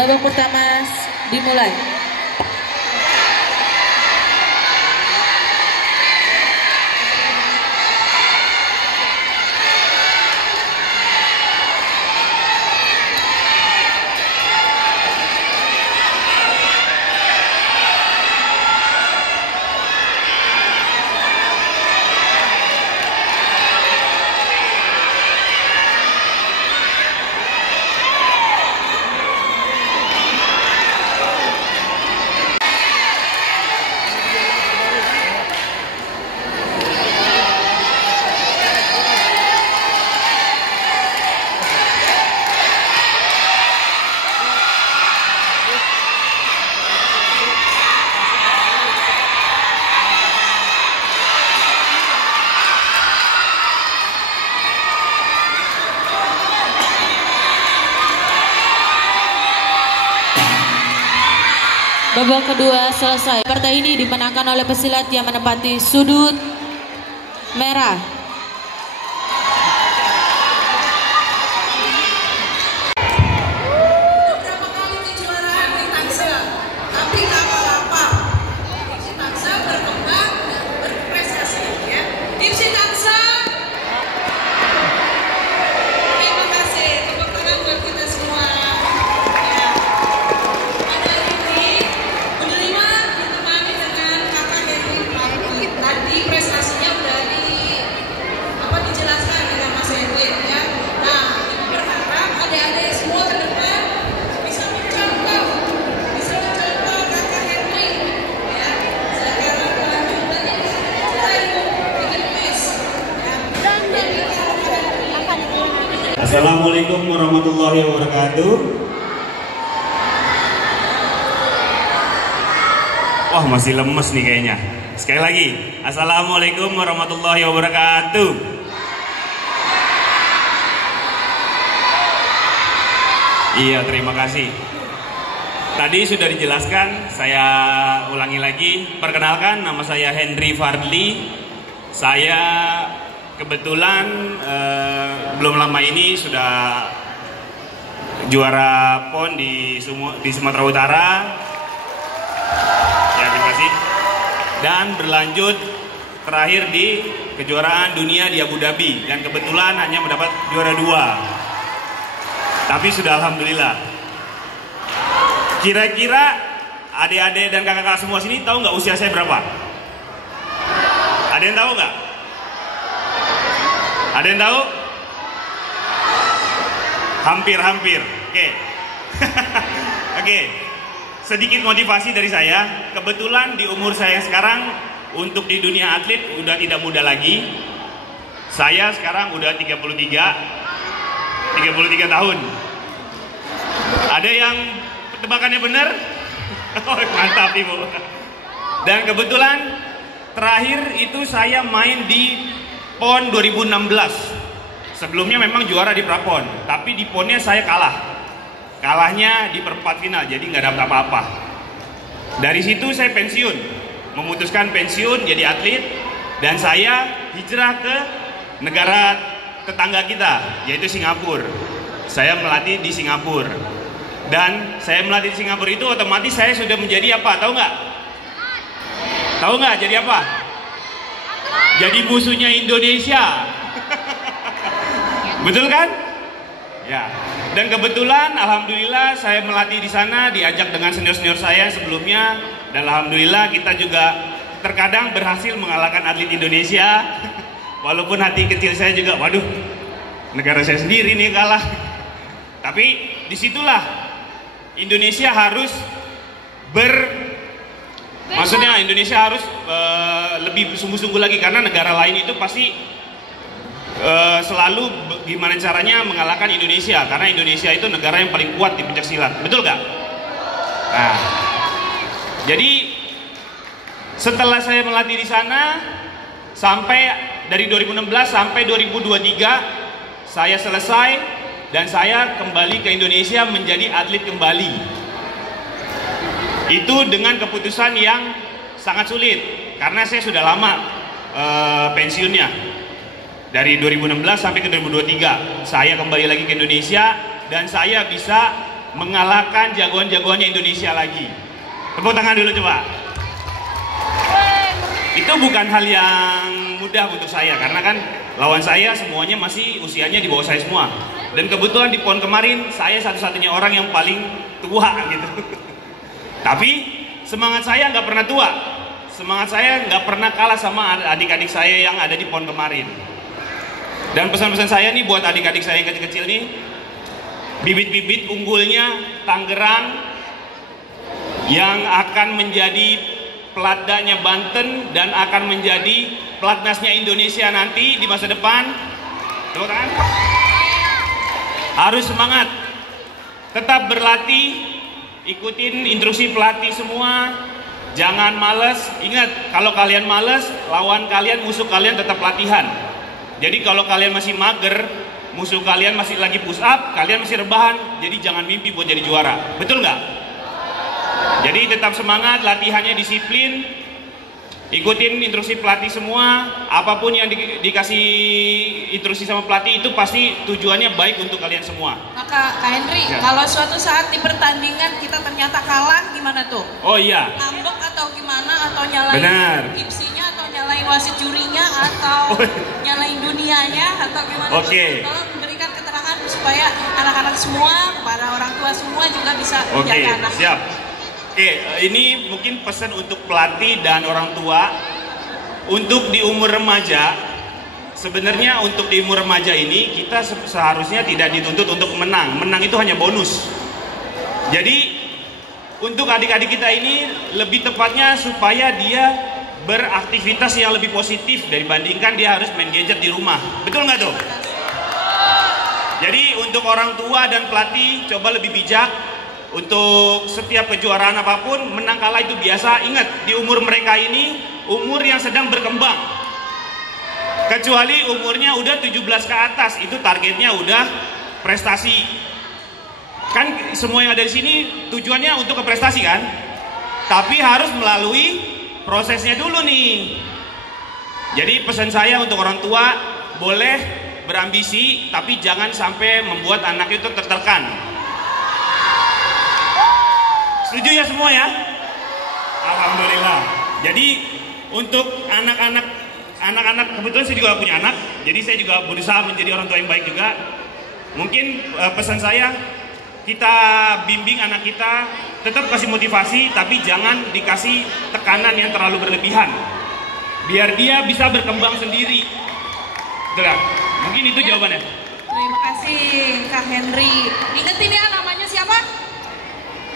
Babak pertama dimulai. Babak kedua selesai. Partai ini dimenangkan oleh pesilat yang menempati sudut merah. Berapa kali kejuaraan di Tangsel, tapi nggak apa-apa. Divisi Tangsel berkembang dan berprestasi, ya. Divisi Tangsel. Terima kasih. Tepuk tangan buat kita semua. Ya. Pada hari ini menerima ditemani dengan Kakak Henry Prabu. Tadi prestasinya udah dijelaskan dengan Mas Henry, ya. Nah, Ibu berharap adik-adik semua ke depan bisa mencontoh Kakak Henry, ya. Sekarang kelanjutannya saya Ibu bikin mes, ya. Assalamualaikum warahmatullahi wabarakatuh. Wah, masih lemes nih kayaknya. Sekali lagi, Assalamualaikum warahmatullahi wabarakatuh. Iya, terima kasih. Tadi sudah dijelaskan, saya ulangi lagi. Perkenalkan, nama saya Henry Fardly. Saya kebetulan belum lama ini sudah juara PON di Sumatera Utara. Ya, terima kasih. Dan berlanjut terakhir di kejuaraan dunia di Abu Dhabi. Dan kebetulan hanya mendapat juara 2. Tapi sudah alhamdulillah. Kira-kira adik-adik dan kakak-kakak semua sini tahu nggak usia saya berapa? Ada yang tahu nggak? Ada yang tahu? Hampir-hampir. Oke. Oke. Sedikit motivasi dari saya. Kebetulan di umur saya sekarang untuk di dunia atlet udah tidak muda lagi. Saya sekarang udah 33 tahun. Ada yang tebakannya benar? Oh, mantap Ibu. Dan kebetulan terakhir itu saya main di PON 2016. Sebelumnya memang juara di Prapon, tapi di PON-nya saya kalah. Kalahnya di perempat final, jadi nggak dapat apa-apa. Dari situ saya pensiun, memutuskan pensiun jadi atlet, dan saya hijrah ke negara tetangga kita, yaitu Singapura. Saya melatih di Singapura. Dan saya melatih di Singapura itu otomatis saya sudah menjadi apa? Tahu nggak? Tahu nggak jadi apa? Jadi musuhnya Indonesia. Betul kan? Ya. Dan kebetulan alhamdulillah saya melatih di sana diajak dengan senior-senior saya sebelumnya, dan alhamdulillah kita juga terkadang berhasil mengalahkan atlet Indonesia. Walaupun hati kecil saya juga, waduh, negara saya sendiri nih kalah. Tapi disitulah Indonesia harus maksudnya Indonesia harus lebih sungguh-sungguh lagi, karena negara lain itu pasti selalu gimana caranya mengalahkan Indonesia, karena Indonesia itu negara yang paling kuat di pencaksilat, betul gak? Nah, jadi setelah saya melatih di sana sampai dari 2016 sampai 2023 saya selesai, dan saya kembali ke Indonesia menjadi atlet kembali. Itu dengan keputusan yang sangat sulit, karena saya sudah lama pensiunnya. Dari 2016 sampai ke 2023 saya kembali lagi ke Indonesia, dan saya bisa mengalahkan jagoan-jagoannya Indonesia lagi. Tepuk tangan dulu coba. Itu bukan hal yang mudah untuk saya, karena kan lawan saya semuanya masih usianya di bawah saya semua. Dan kebetulan di PON kemarin saya satu-satunya orang yang paling tua gitu. Tapi semangat saya nggak pernah tua. Semangat saya nggak pernah kalah sama adik-adik saya yang ada di PON kemarin. Dan pesan-pesan saya nih buat adik-adik saya yang kecil-kecil nih, bibit-bibit unggulnya Tangerang yang akan menjadi pelatnanya Banten dan akan menjadi pelatnasnya Indonesia nanti di masa depan. Tepuk tangan. Harus semangat, tetap berlatih, ikutin instruksi pelatih semua, jangan males. Ingat, kalau kalian males, lawan kalian, musuh kalian tetap latihan. Jadi kalau kalian masih mager, musuh kalian masih lagi push up, kalian masih rebahan, jadi jangan mimpi buat jadi juara. Betul nggak? Jadi tetap semangat, latihannya disiplin, ikutin instruksi pelatih semua. Apapun yang dikasih instruksi sama pelatih itu pasti tujuannya baik untuk kalian semua. Kak Henry, ya. Kalau suatu saat di pertandingan kita ternyata kalah, gimana tuh? Oh iya. Ngambek atau gimana? Atau nyalain gipsinya, atau nyalain wasit jurinya, atau nyalain dunianya, atau gimana? Oke. Tolong memberikan keterangan supaya anak-anak semua, para orang tua semua juga bisa menjaga anak. Siap. Oke, ini mungkin pesan untuk pelatih dan orang tua. Untuk di umur remaja, sebenarnya untuk di umur remaja ini kita seharusnya tidak dituntut untuk menang. Menang itu hanya bonus. Jadi untuk adik-adik kita ini lebih tepatnya supaya dia beraktivitas yang lebih positif dibandingkan dia harus main gadget di rumah. Betul nggak tuh? Jadi untuk orang tua dan pelatih coba lebih bijak. Untuk setiap kejuaraan apapun, menang kalah itu biasa. Ingat, di umur mereka ini umur yang sedang berkembang. Kecuali umurnya udah 17 ke atas, itu targetnya udah prestasi. Kan semua yang ada di sini tujuannya untuk ke prestasi kan? Tapi harus melalui prosesnya dulu nih. Jadi pesan saya untuk orang tua, boleh berambisi, tapi jangan sampai membuat anak itu tertekan. Setuju ya semua ya? Alhamdulillah. Jadi untuk anak-anak kebetulan saya juga punya anak, jadi saya juga berusaha menjadi orang tua yang baik juga. Mungkin pesan saya, kita bimbing anak kita, tetap kasih motivasi, tapi jangan dikasih tekanan yang terlalu berlebihan. Biar dia bisa berkembang sendiri. Betul ya? Mungkin itu jawabannya. Terima kasih Kak Henry. Ingetin ya namanya siapa?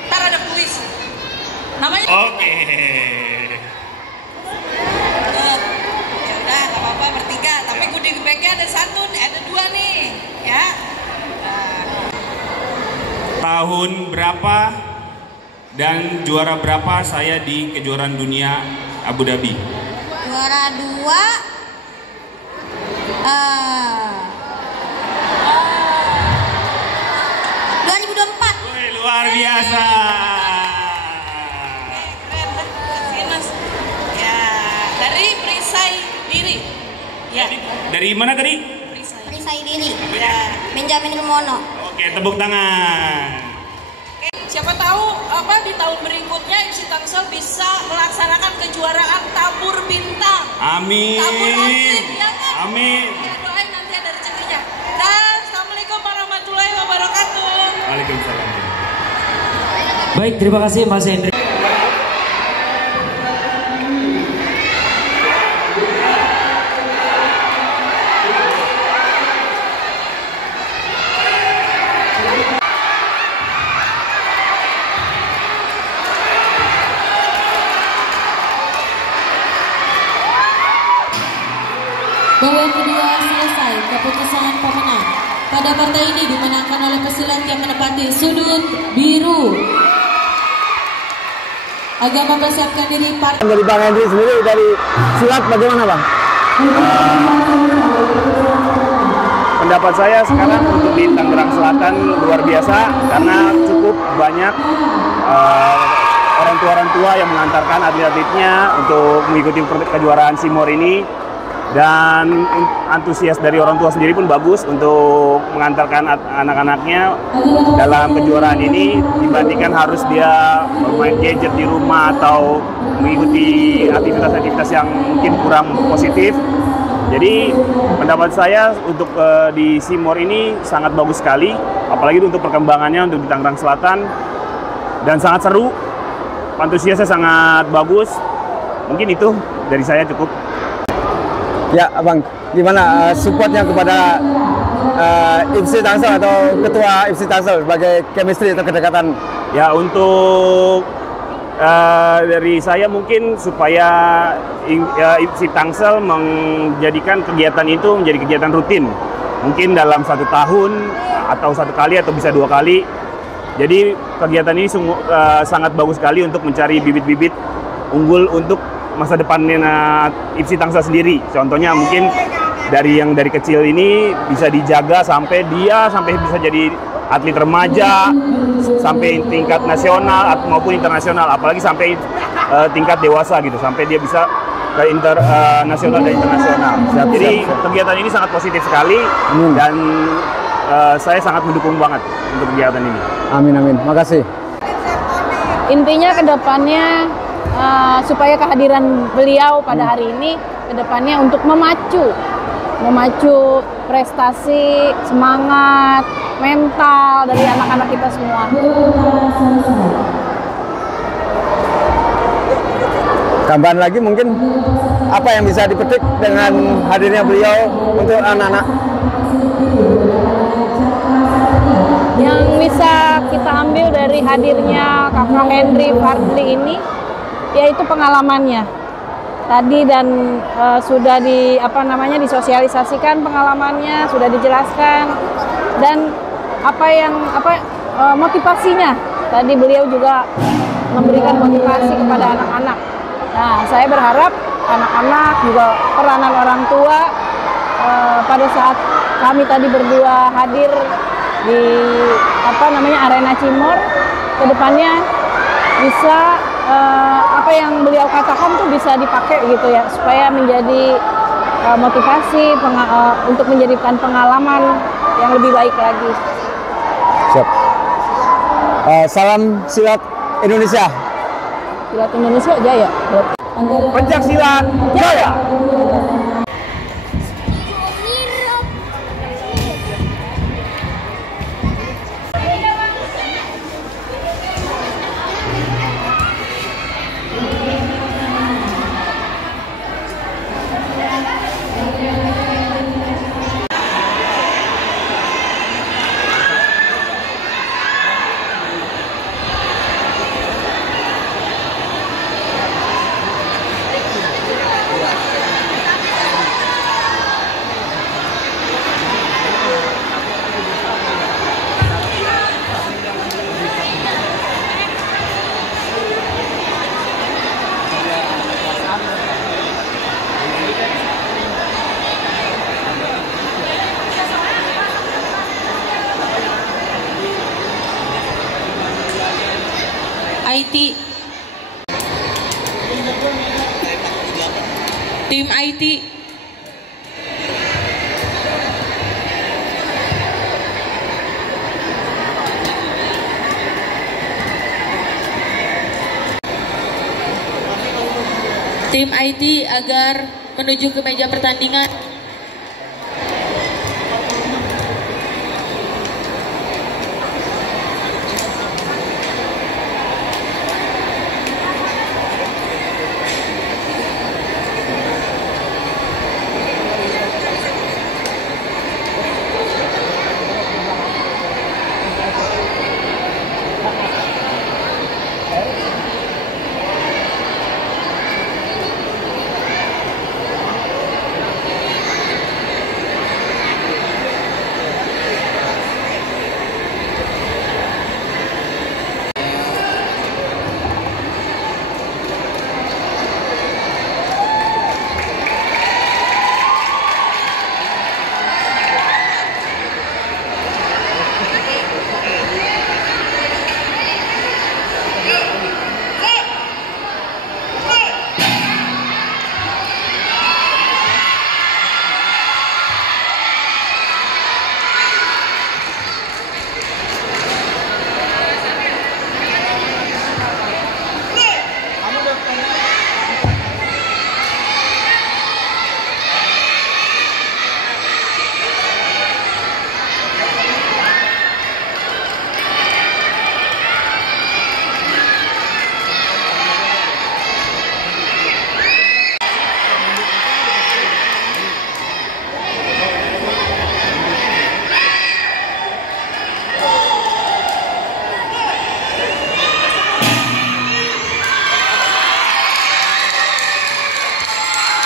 Ntar ada kuis. Namanya? Oke. Ya udah, nggak apa-apa bertiga. Tapi goodie bag-nya ada satu, ada dua nih, ya. Tahun berapa dan juara berapa saya di kejuaraan dunia Abu Dhabi? Juara 2. Luar biasa. Keren, kasihin Mas. Ya, dari Perisai Diri. Ya. Dari mana tadi? Perisai Diri. Ya. Benjamin Rumono. Oke, tepuk tangan. Oke, siapa tahu di tahun berikutnya FC Tangsel bisa melaksanakan kejuaraan tabur bintang. Amin. Tabur atlet, ya kan? Amin. Ya, doain nanti ada rezekinya. Dan Assalamualaikum warahmatullahi wabarakatuh. Waalaikumsalam. Baik, terima kasih Mas Hendri. Babak kedua selesai, keputusan pemenang. Pada partai ini dimenangkan oleh pesilat yang menempati sudut biru. Agak mempersiapkan diri Dari Bang Henry sendiri, dari silat bagaimana Bang? Pendapat saya sekarang untuk di Tangerang Selatan luar biasa karena cukup banyak orang tua yang mengantarkan atlet-atletnya untuk mengikuti kejuaraan SEA More ini. Dan antusias dari orang tua sendiri pun bagus untuk mengantarkan anak-anaknya dalam kejuaraan ini, dibandingkan harus dia bermain gadget di rumah atau mengikuti aktivitas-aktivitas yang mungkin kurang positif. Jadi pendapat saya untuk di SEA ini sangat bagus sekali, apalagi untuk perkembangannya untuk di Tangerang Selatan, dan sangat seru, antusiasnya sangat bagus. Mungkin itu dari saya cukup. Ya, Abang, gimana supportnya kepada IFC Tangsel atau Ketua IFC Tangsel sebagai chemistry atau kedekatan? Ya, untuk dari saya mungkin supaya IFC Tangsel menjadikan kegiatan itu menjadi kegiatan rutin. Mungkin dalam 1 tahun atau 1 kali atau bisa 2 kali. Jadi kegiatan ini sangat bagus sekali untuk mencari bibit-bibit unggul untuk masa depannya IFC Tangsel sendiri. Contohnya mungkin dari kecil ini bisa dijaga sampai bisa jadi atlet remaja, sampai tingkat nasional maupun internasional, apalagi sampai tingkat dewasa gitu, sampai dia bisa ke nasional dan internasional. Jadi kegiatan ini sangat positif sekali dan saya sangat mendukung banget untuk kegiatan ini. Amin, amin. Makasih. Intinya ke depannya supaya kehadiran beliau pada hari ini ke depannya untuk memacu prestasi, semangat, mental dari anak-anak kita semua. Tambahan lagi mungkin apa yang bisa dipetik dengan hadirnya beliau untuk anak-anak? Yang bisa kita ambil dari hadirnya Kakak Henry Fardly ini yaitu pengalamannya tadi, dan sudah disosialisasikan pengalamannya, sudah dijelaskan, dan motivasinya tadi beliau juga memberikan motivasi kepada anak-anak. Nah, saya berharap anak-anak juga peranan orang tua pada saat kami tadi berdua hadir di arena Cimor, kedepannya bisa apa yang beliau katakan tuh bisa dipakai gitu ya, supaya menjadi motivasi untuk menjadikan pengalaman yang lebih baik lagi. Siap. Salam silat Indonesia. Silat Indonesia jaya. Pencak silat jaya. IT. Tim IT. Tim IT agar menuju ke meja pertandingan.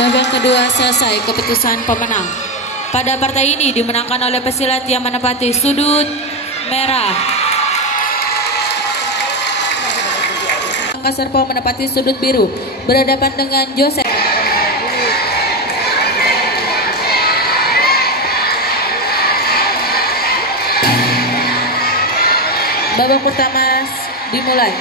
Babak kedua selesai, keputusan pemenang. Pada partai ini dimenangkan oleh pesilat yang menempati sudut merah. Angka Serpong menempati sudut biru, berhadapan dengan Joseph. Babak pertama dimulai.